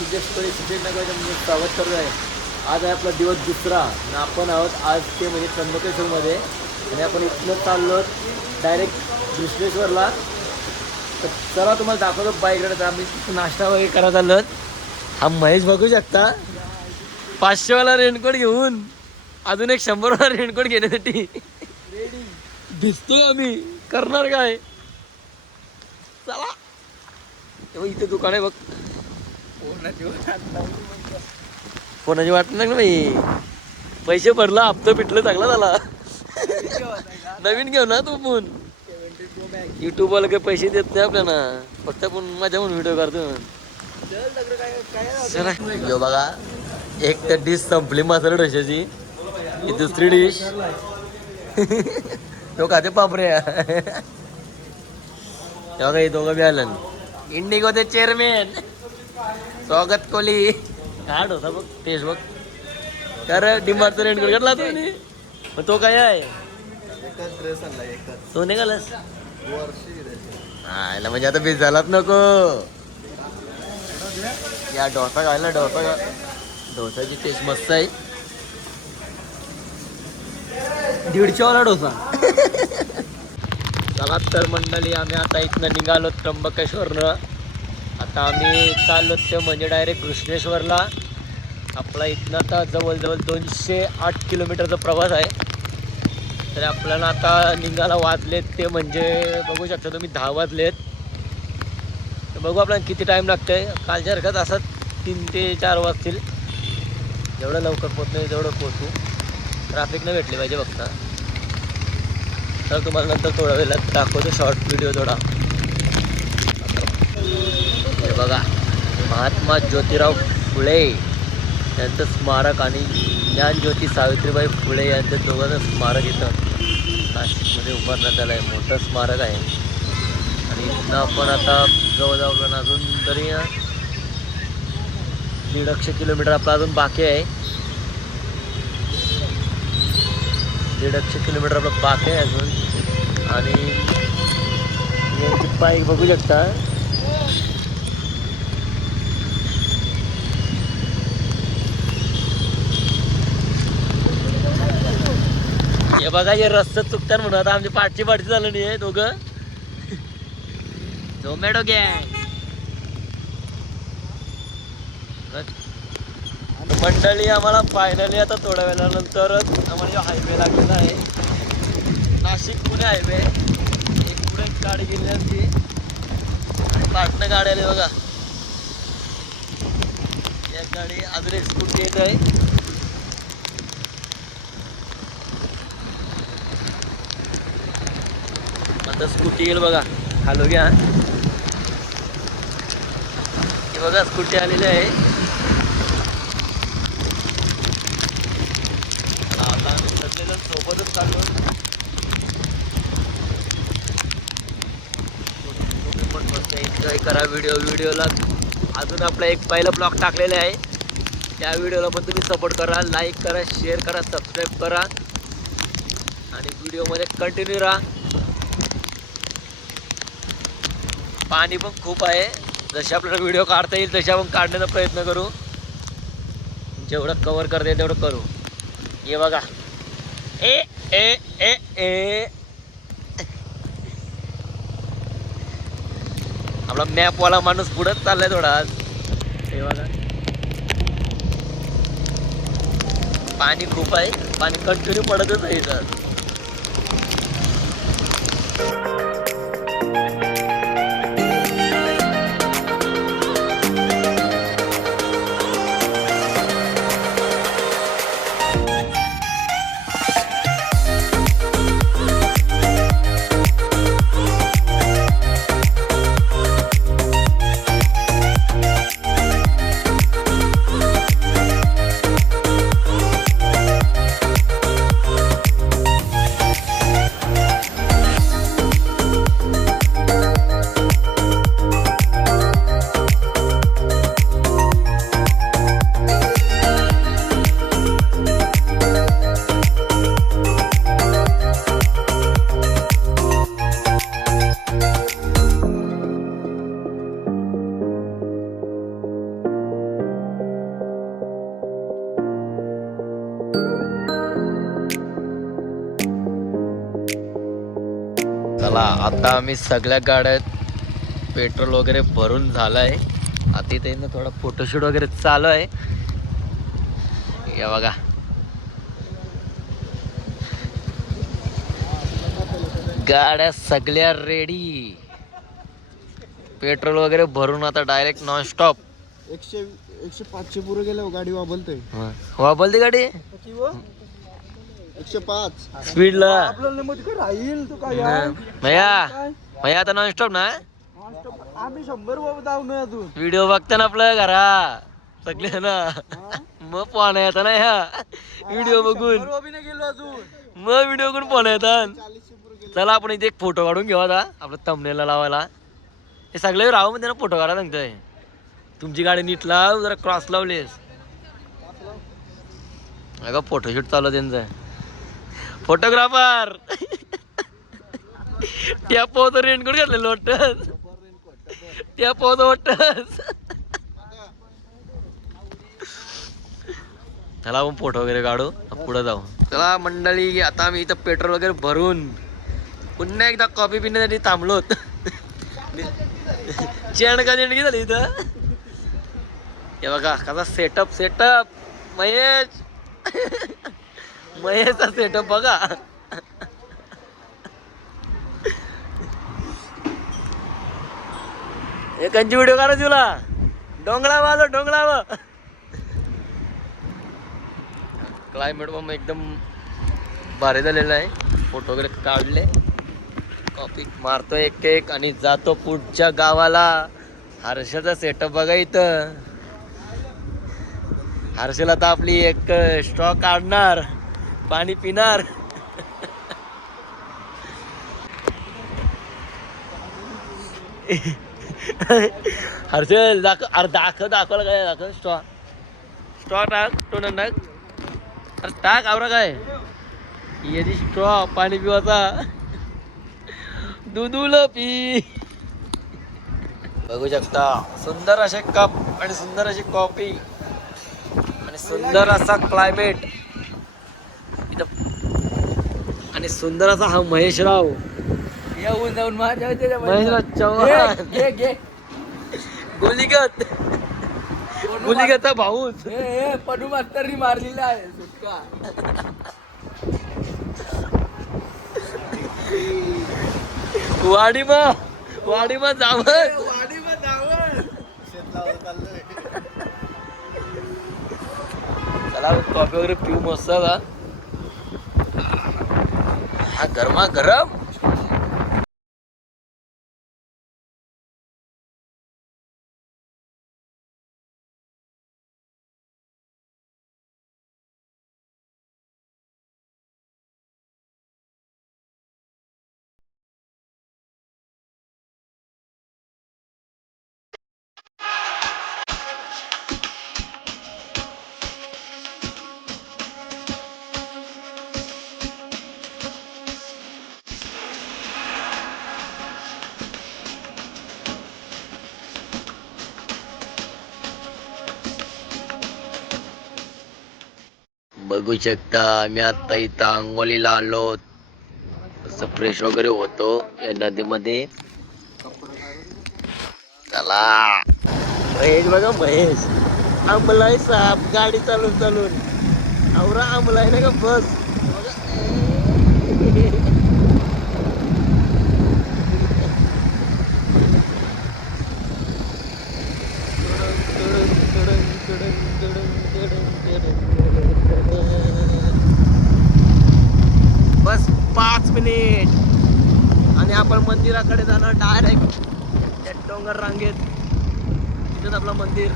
सिद्धेश्वरी म्हणजे स्वागत करत आहे. आज आहे आपला दिवस दुसरा आणि आपण आहोत आज ते म्हणजे त्र्यंबकेश्वरमध्ये आणि आपण इथनं चाललो डायरेक्ट घृष्णेश्वरला. तर चला तुम्हाला दाखवतो बाईक राईड. आम्ही तिथं नाश्ता वगैरे करत आलो. हा महेश बघू शकता 500वाला रेनकोट घेऊन अजून एक 100वाला रेनकोट घेण्यासाठी भिजतोय आम्ही. करणार काय. चला तेव्हा इथे दुकान आहे बघ. कोणाची वाट नाही ना बाई. पैसे भरला हप्ता पिटलं चांगला झाला. नवीन घेऊ ना तू पण. युट्यूबवाला काही पैसे देत नाही आपल्याला, फक्त आपण माझ्या म्हणून व्हिडिओ करतो. चला बघा, एक तर डिश संपली मसाला डोशाची. ही दुसरी डिश तो खाते पापरे. तेव्हा काही दोघं बी आलं. इंडिगोचे चेअरमॅन स्वागत कोहली. काय डोसा बघ, टेस्ट बघ. तर डिमार्टचा रेंट घेतला तुम्ही. मग तो काय आहे तो निघालास हा म्हणजे आता भिजायलाच नको. या डोसा खायला डोसाची टेस्ट मस्त आहे. 150वाला डोसा. चला तर मंडळी, आम्ही आता इथनं निघालो त्र्यंबकेश्वरनं. आता आम्ही चाललो ते म्हणजे डायरेक्ट घृष्णेश्वरला. आपला इथनं आता जवळजवळ 208 किलोमीटरचा प्रवास आहे. तर आपल्याला आता निघायला वाजलेत ते म्हणजे बघू शकता तुम्ही 10 वाजलेत. तर बघू आपल्याला किती टाईम लागतं आहे. कालच्या हरकत असं 3 ते 4 वाजतील. जेवढं लवकर पोहोचणं तेवढं पोहोचू. ट्रॅफिक न भेटली पाहिजे फक्त. तर तुम्हाला नंतर थोड्या वेळात दाखवतो शॉर्ट व्हिडिओ थोडा. हे बघा, महात्मा ज्योतिराव फुले यांचं स्मारक आणि ज्ञानज्योती सावित्रीबाई फुले यांचं दोघांचं स्मारक इथं नाशिकमध्ये उभारण्यात आलं आहे. मोठं स्मारक आहे. आणि इथनं आपण आता जवळजवळ अजून तरी 150 किलोमीटर आपला अजून बाकी आहे. 150 किलोमीटर आपलं बाकी आहे अजून. आणि यांची बाईक बघू शकता. हे बघा, हे रस्ता चुकतात म्हणून आता आमची पाठची झालं नाही आहे दोघं. झोमॅटो गॅंग मंडळी. आम्हाला फायनली आता थोड्या वेळानंतरच आम्हाला हायवे लागलेला आहे. नाशिक पुणे हायवे. एक पुढे एक गाडी गेली आमची आणि पाटणं गाडी आली बघा. एक गाडी अजून एक स्कूटी येत आहे. आता स्कूटी येईल बघा. हॅलो घ्या. हे बघा स्कूटी आलेली आहे. आता आम्ही सगळेजण सोबतच चाललो. तुम्ही पण मस्त एन्जॉय करा व्हिडिओला. अजून आपला एक पहिला ब्लॉग टाकलेला आहे. त्या व्हिडिओला पण तुम्ही सपोर्ट करा, लाईक करा, शेअर करा, सबस्क्राईब करा आणि व्हिडिओमध्ये कंटिन्यू राहा. पाणी पण खूप आहे. जसे आपल्याला व्हिडिओ काढता येईल तसे आपण काढण्याचा प्रयत्न करू. जेवढं कव्हर करता येईल तेवढं करू. हे बघा, ए ए ए ए आपला मॅपवाला माणूस पुढंच चाललाय थोडा आज. हे बघा, पाणी खूप आहे. पाणी कंटिन्यू पडतच आहे इथं. चला आता आम्ही सगळ्या गाड्यात पेट्रोल वगैरे भरून झालंय. आता इथे ना थोडा फोटोशूट वगैरे चालू आहे. या बघा गाड्या सगळ्या रेडी. पेट्रोल वगैरे भरून आता डायरेक्ट नॉन स्टॉप. 100-105 पुढे गेलो गाडी वाबलते. वापरली गाडी 105 स्पीडला. राहील तू काय भैया आता नॉन स्टॉप ना. आम्ही 100 धावलोय अजून. व्हिडिओ बघता ना आपलं घरा सगळे ना. मग पाहण्या येतात ना ह्या व्हिडिओ बघून. गेलो अजून. मग व्हिडिओ करून पाहण्या येतात. चला आपण इथे एक फोटो काढून घेऊ आता आपलं थंबनेलला लावायला. हे सगळे राहू म्हणजे ना फोटो काढा सांगतोय. तुमची गाडी नीट लाव जरा क्रॉस लावलीस. अगं फोटोशूट चालू त्यांचं. फोटोग्राफर त्या पोहतो रेनकोट घातलेलं वाटत. त्या पोहतो वाटत. चला आपण फोटो वगैरे काढू पुढे जाऊ. चला मंडळी आता आम्ही इथं पेट्रोल वगैरे भरून पुन्हा एकदा कॉफी पिण्यासाठी थांबलोत. चेंड का चेंडकी झाली इथं. हे बघा कसा सेटअप महेशचा सेटअप बघा. एकांची व्हिडिओ काढा तुला. डोंगरावा क्लायमेट पण एकदम भारी झालेला आहे. फोटो वगैरे काढले. कॉपी मारतो एक आणि जातो पुढच्या गावाला. हर्षाचा सेटअप बघा इथं. हर्षला तर आपली एक स्ट्रॉ काढणार पाणी पिणार. हर्षल दाखवला काय दाखव. स्ट्रॉ टाक टोन टाक. अरे टाक आवरा काय येदी स्ट्रॉ पाणी पिवाचा. दुधूला पी. बघू शकता सुंदर असे कप आणि सुंदर अशी कॉफी आणि सुंदर असा क्लायमेट आणि सुंदर असा हा महेशराव. येऊन जाऊन महेशराव चव्हाण गुलिगतचा भाऊच. पडू मास्तरनी मारलेला आहे सुटका. वाडीमा जावं. चला कॉफी वगैरे पिऊ मस्त. हा गरमा गरम. बघू शकता आम्ही आता इथं अंघोलीला आलो. फ्रेश वगैरे होतो या नदीमध्ये. चला महेश बघा महेश आंबलाय साप गाडी चालून आवरा आंबलाय ना का बस. बस 5 मिनिट आणि आपण मंदिराकडे जाणार डायरेक्ट. त्या डोंगर रांगेत तिथेच आपलं मंदिर.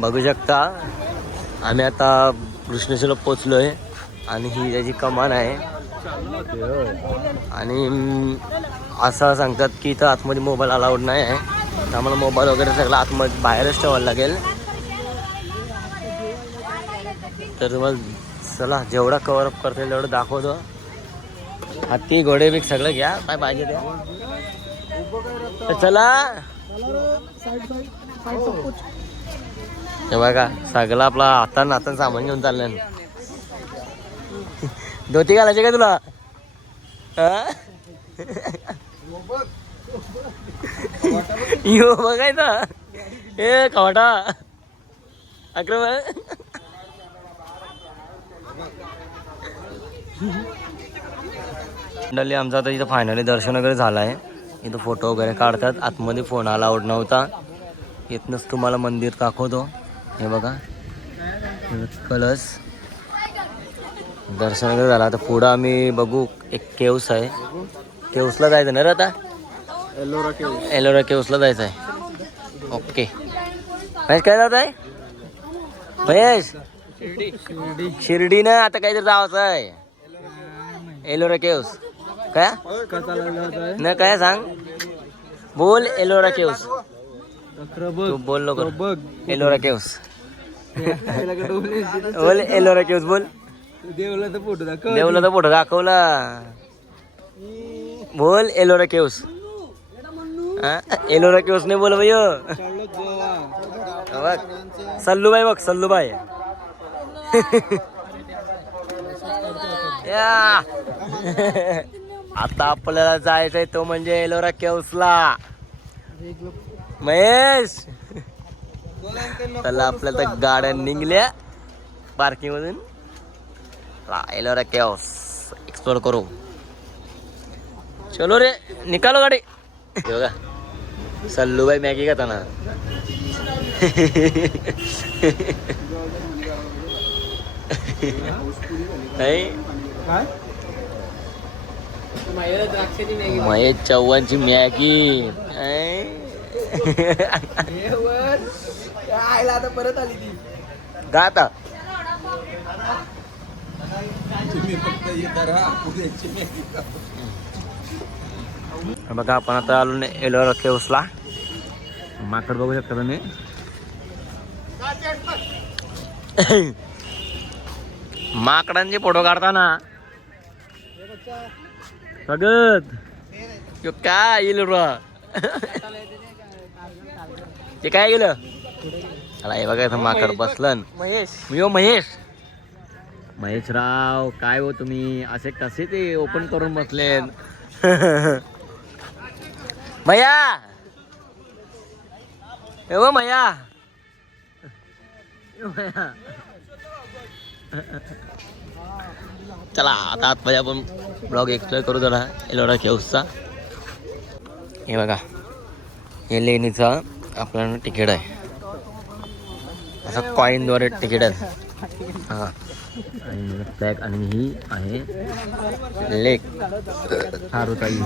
बघू शकता आम्ही आता कृष्णेश्वरला पोचलोय आणि ही त्याची कमान आहे. आणि असं सांगतात की इथं आतमध्ये मोबाईल अलाउड नाही आहे. आम्हाला मोबाईल वगैरे सगळं आतमध्ये बाहेरच ठेवायला लागेल. तर तुम्हाला चला जेवढा कव्हर अप करता येईल तेवढं दाखवतो. हत्ती घोडे बिग सगळं घ्या काय पाहिजे ते. तर चला हे बघा सगळं आपला हातान सामान घेऊन चाललं. धोती घालायची का तुला? यो बघायचा ए खवाटा अक्रम. मंडळी आमचं आता इथं फायनली दर्शन वगैरे झालं आहे. इथं फोटो वगैरे काढतात. आतमध्ये फोन अलाउड नव्हता. इथनंच तुम्हाला मंदिर दाखवतो. हे बघा कलश दर्शन वगैरे झालं. आता पुढं आम्ही बघू एक केव्स आहे. केव्सला जायचं ना रे आता. एलोरा केव्सला जायचं आहे. ओके महेश काय जात आहे महेश? शिर्डी ना आता काहीतरी जायचं आहे. एलोरा केव्स काय न काय सांग बोल. एलोरा केव्स तू बोल लवकर. एलोरा केव्स बोल. एलोरा केव्स बोल. देवला तर फोटो दाखवला. बोल एलोरा केव्स. एलोरा केव्स नाही बोल भाई. बघ सल्लूबाई बघ सल्लूबाई. आता आपल्याला जायचंय तो म्हणजे एलोरा केव्सला. महेश चला आपल्याला तर गाड्या निघल्या पार्किंग मधून. एलोरा केव्स एक्सप्लोर करू. चलो रे निकालो गाडी. बघा सल्लूबाई मॅगी खाता ना. महेश चव्हाणची मॅगी परत आली ती गाता. बघा आपण आता आलो एलोरा केव्सला. माकड बघू शकता तुम्ही. माकडांचे फोटो काढताना सगळं काय येईल ते काय गेलं. हे बघा इथं माकड बसलं. महेश राव काय हो तुम्ही असे कसे ते ओपन करून बसले. मया हो मया. चला आता आतमध्ये आपण ब्लॉग एक्सप्लोर करू जरा एलोरा केव्सचा. हे बघा हे लेणीचं आपल्याला तिकीट आहे. असं कॉईनद्वारे तिकीट आहे. हां आणि फ्लॅग आणि ही आहे लेक खारुताई.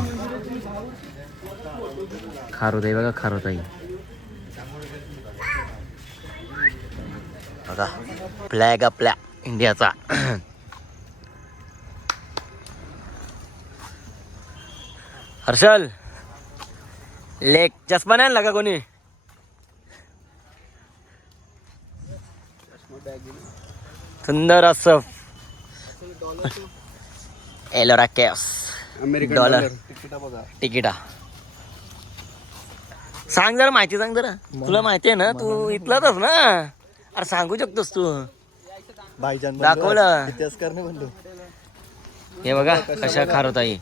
बघा खारुताई बघा फ्लॅग आपल्या इंडियाचा. हर्षल लेक चष्मा नाही आणला का कोणी? सुंदर असं एलोरा केव्स. डॉलर तिकिटा सांग जरा माहिती सांग जरा. तुला माहिती आहे ना तू इथलाच ना. अरे सांगू शकतोस तू. दाखवलं हे बघा कशा खारुताई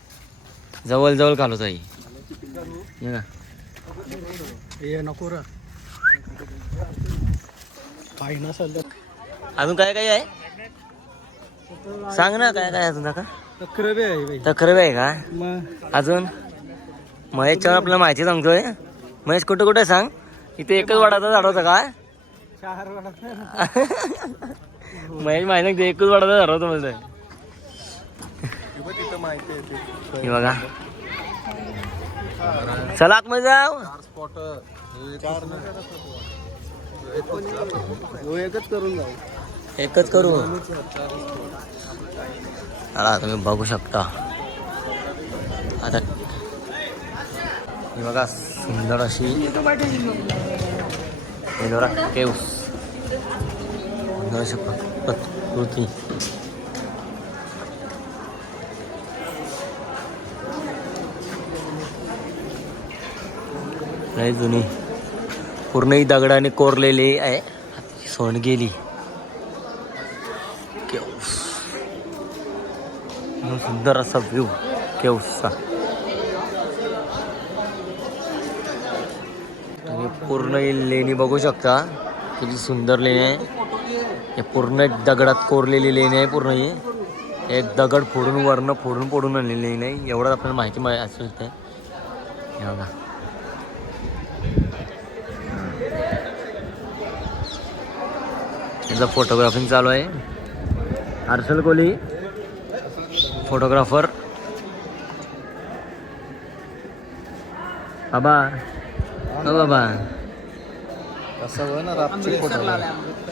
जवळ खारुताई. अजून काय काय आहे सांग ना. काय काय अजून का तक्रार आहे का अजून? महेशच्या आपल्याला माहिती सांगतोय. महेश कुठं कुठे सांग. इथे एकच वडाचा झाड होता का? महेश माहिती सांगते एकच वडाचा झाड होतं म्हणतोय. हे बघा चला आतमध्ये जाऊ. एकच करू. आता तुम्ही बघू शकता. आता हे बघा सुंदर अशी एलोरा केव्स, सुंदर अशी प्रकृती. लय जुनी, पूर्ण ही दगडाने कोरलेली आहे. सोंडगेली केव्स, सुंदर असा व्ह्यू केव्सचा. तुम्ही पूर्ण ही लेणी बघू शकता, किती सुंदर लेणी आहे. हे पूर्ण एक दगडात कोरलेली लेणी आहे. पूर्ण ही एक दगड फोडून वरनं फोडून आणलेली लेणी आहे. एवढं आपल्याला माहिती असेल ते. हे बघा, त्याचं फोटोग्राफिंग चालू आहे. हर्षल कोहली फोटोग्राफर. बाबा हो बाबा,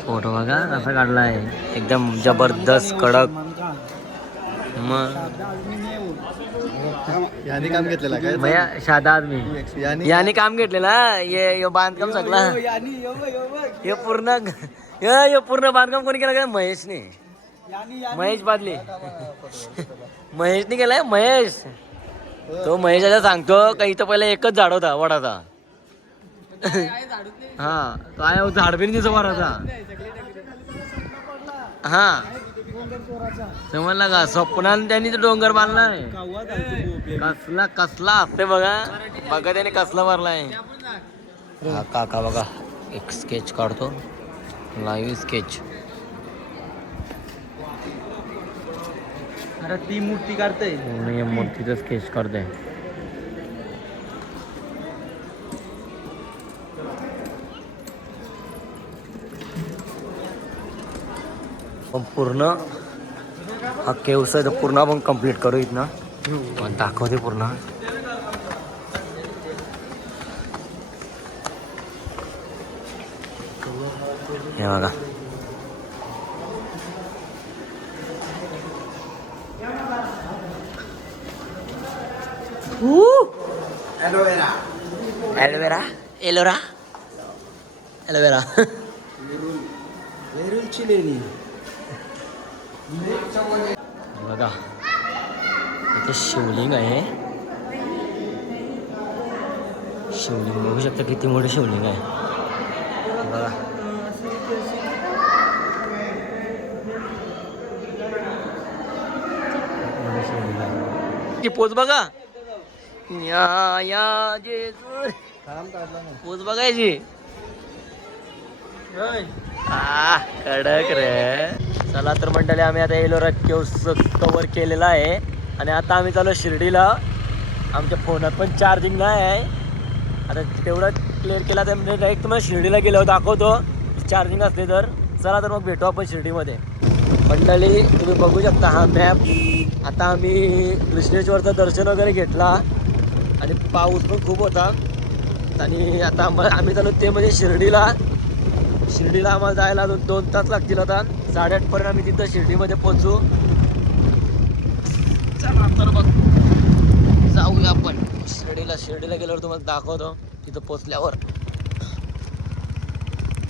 फोटो बघा कसा काढलाय, एकदम जबरदस्त कडक. मग याने काम घेतलेला काय भैया साधा आदमी याने काम घेतलेला. ये बांधकाम सगळा, हे पूर्ण बांधकाम कोणी केलं का? महेशने, महेश बादले. महेशने केलाय. महेश, तो महेश आता सांगतो का इथं पहिला एकच झाड होता वडाचा. हा, तो आहे झाड बिन दिसो वडाचा. हा, समजला का? स्वप्नान त्यांनी तो डोंगर बांधलाय. कसला असते बघा त्याने कसला मारलाय. हा काका बघा, एक स्केच काढतो, लाईव्ह स्केच. अरे ती मूर्ती काढते, मूर्तीचं स्केच करते. पण पूर्ण हा केव्स आहे, पूर्ण आपण कम्प्लीट करू इथनं. पण दाखवते पूर्ण. हे बघा, एलोवेरा वेरूळची लेणी. बघा, इथे शिवलिंग आहे. शिवलिंग बघू शकता, किती मोठे शिवलिंग आहे बघा. पोच बघा, या जे पोच बघायची. कडक रे. चला तर मंडळी, आम्ही आता एलोरा केव्स कव्हर केलेला आहे. आणि आता आम्ही चालू शिर्डीला. आमच्या फोनात पण चार्जिंग नाही आहे. आता तेवढं क्लिअर केला तर म्हणजे डायरेक्ट तुम्हाला शिर्डीला गेल्यावर दाखवतो चार्जिंग असले तर. चला तर मग भेटू आपण शिर्डीमध्ये. मंडळी तुम्ही बघू शकता हा मॅप. आता आम्ही कृष्णेश्वरचं दर्शन वगैरे घेतला आणि पाऊस पण खूप होता. आणि आता आम्ही चालू ते म्हणजे शिर्डीला आम्हाला जायला अजून 2 तास लागतील. आता 8:30 आम्ही तिथं शिर्डीमध्ये पोहोचू. चला तर मग जाऊया आपण शिर्डीला गेल्यावर तुम्हाला दाखवतो तिथं पोचल्यावर.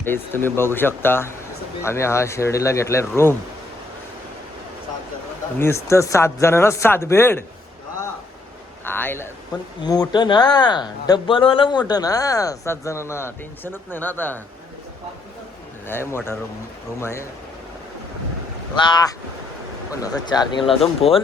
हेच तुम्ही बघू शकता, आम्ही हा शिर्डीला घेतलाय रूम. नुसतं 7 जणांना 7 बेड. आयला पण मोठं ना, डब्बलवाला मोठं ना. 7 जणांना टेन्शनच नाही ना. आता लय मोठा रूम आहे. ला पण असं चार्जिंग लावतो फोन.